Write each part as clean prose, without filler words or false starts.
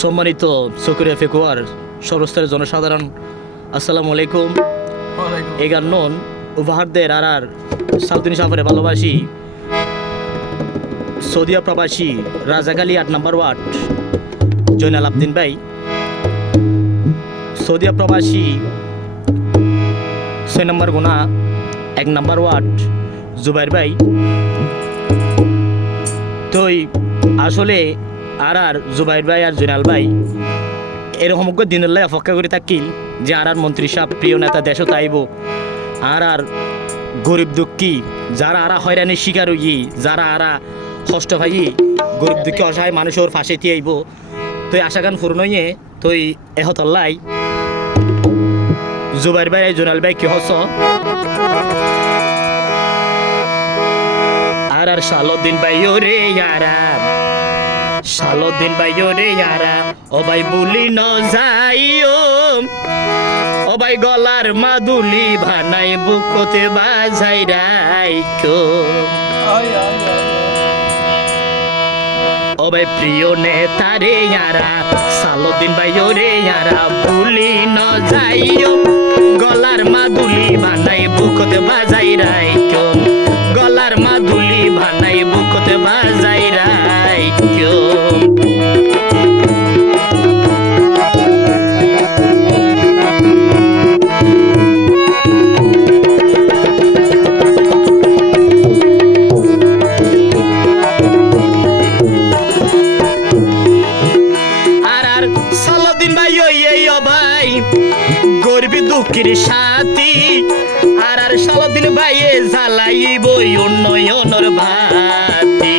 সম্মানিত চকরিয়া ফেকুয়ার সর্বস্তরের জনসাধারণ, আসসালামু আলাইকুম। এই গান নন উপহারদের আর সাউদিন সাফারে ভালোবাসি সৌদিয়া প্রবাসী রাজাকালী ৮ নম্বর ওয়ার্ড জয়নাল আবদিন ভাই, সৌদিয়া প্রবাসী ৬ নম্বর গোনা ১ নম্বর ওয়ার্ড জুবাইর ভাই। তো আসলে আর জুবাইর ভাই আর জয়নাল ভাই এরকম দিনুল্লাহ অপেক্ষা করে থাকিল যে আর মন্ত্রী সাহেব প্রিয় নেতা দেশও তাইব আর গরিব দুঃখী যারা হয়রানির শিকার হই, যারা কষ্ট পাই, গরিব দুঃখী অসহায় মানুষের ফাঁসে আইব। তো আশা গান পূর্ণ হইয়ে তো এহতল্লাই জুবাইর ভাই জয়নাল ভাই কি হস আর সালুদ্দিন ভাই রে ইয়ারা, সালুদ্দিন ভাই রে ইয়ারা, ও ভাই বুলি ন যাইও, ও ভাই গলার মাদুলি ভানাই বুকতে বাজাই রাইকো, ও ভাই প্রিয় নেতারে ইয়ারা, সালুদ্দিন ভাই রে ইয়ারা, বুলি ন যাইও, গলার মাদুলি ভানাই বুকতে বাজাই রাইকো, গলার মাদুলি ভানাই বুকতে বাজাই রাইকো। সালুদ্দিন ভাই ও ভাই গরিব দুঃখীর সাথী আর সালুদ্দিন ভাই জ্বালাইব উন্নয়নের ভাতি,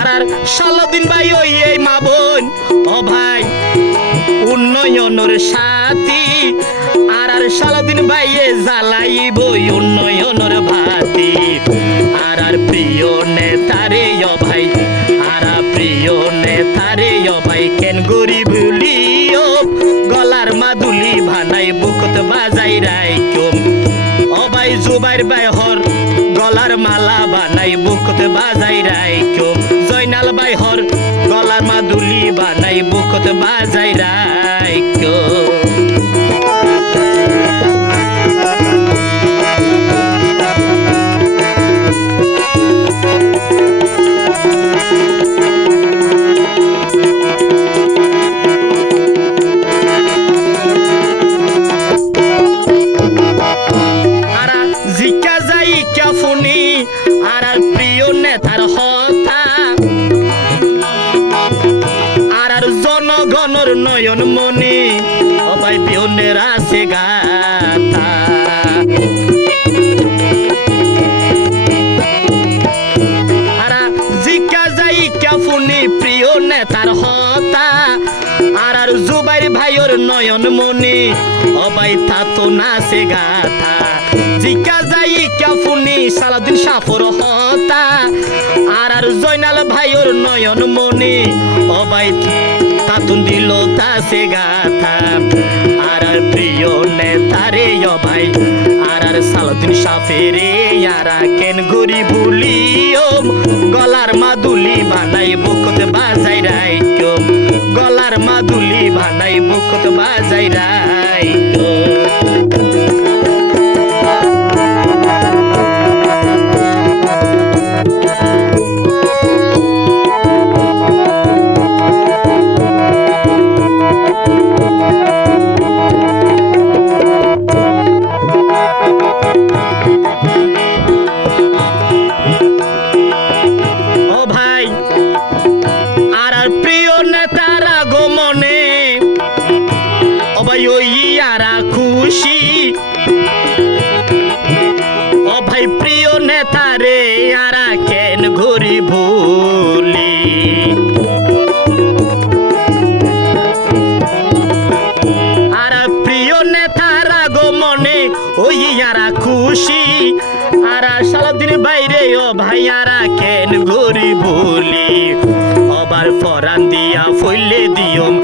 আর সালুদ্দিন ভাই এই মা বোন ও ভাই উন্নয়নের সাথী আর সালুদ্দিন ভাই জ্বালাইব উন্নয়নের ভাতি, আর প্রিয় নেতারে ও ভাই, আর প্রিয় নেতারে ও ভাই কেন গরিব ভুলিও, গলার মাদুলি ভানাই বুকত বাজাই রাইকো, ও ভাই জুবাইর ভাই হর গলার মালা বানাই বুকত বাজাই রাইকো, জয়নাল ভাই হর গলার মাদুলি বানাই বুকত বাজাই রাইকো। আর প্রিয় নেতার হতা আর জনগণের নয়ন মনি ও ভাই পিয়নের আছে গাথা, আর জিকা যাই কাফুনি প্রিয় নেতার হতা আর জুবাইর ভাইয়ের নয়ন মনি ও ভাই তা তো নাচে গাথা, জিকা যাই কাফুনি সালাউদ্দিন সাফর হতা আর জয়নাল ভাইয়ের নয়ন মনি ও ভাই তাতুন দিল তাসে গাথা, আর প্রিয় নেতারে ও ভাই আর সালাউদ্দিন সাফেরে ইয়ারা কেন গরিব ভুলিও, গলার মাদুলি বানাই বুকতে বাজাই রাইকো, গলার মাদুলি বানাই বুকতে বাজাই রাইকো। খুশি ও ভাই প্রিয় নেতারে আরা কেন ঘুরি ভুলি, আর প্রিয় নেতারা গো মনে ওই আরা খুশি আর সালুদ্দিন বাইরে ও ভাই আরা কেন ঘুরি ভুলি, আবার ফরান দিয়া ফইলে দিয়ম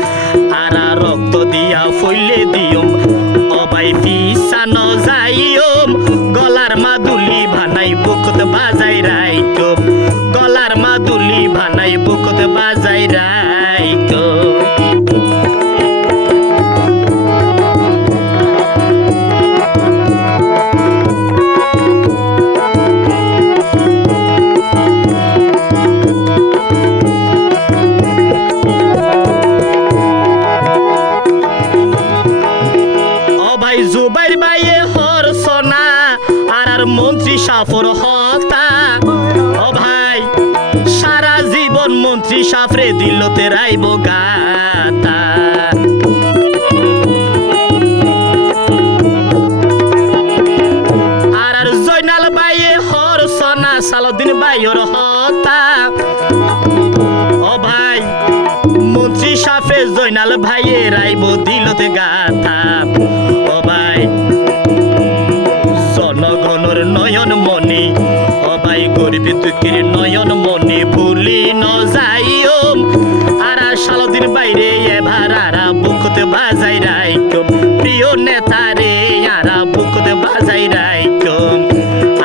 আর রক্ত দিয়া ফইলে দিয়ম, ও ভাই পিছানো যাইও গলার মাদুলি ভানাই বুকত বাজাই রাইকো, সাফরে দিলতে রাইব গাতা আর জয়নাল বাইয়ে হর সনা সালুদ্দিন বাইর হতা ও ভাই মন্ত্রী সাফরে জয়নাল ভাইয়ে রাইব দিলতে গাতা ও ভাই জনগণর নয়ন মনি ও ভাই গরিব দুঃখের নয়ন মনি ভুলি ন যাইও আর সালুদ্দিন বাইরে এবার আরা বুকতে বাজাই রাইকম প্রিয় নেতা রে আরা বুকতে বাজাই রাইকম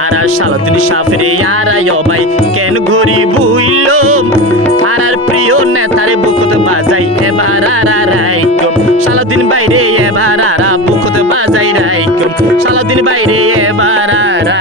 আর সালুদ্দিন সাফরে আরাই ও ভাই কেন গরিব হইলম আর প্রিয় নেতারে বুকতে বাজাই এবার আরা রাইকম সালুদ্দিন বাইরে এবার আরা বুকতে বাজাই রাইকম সালুদ্দিন বাইরে এবার আরা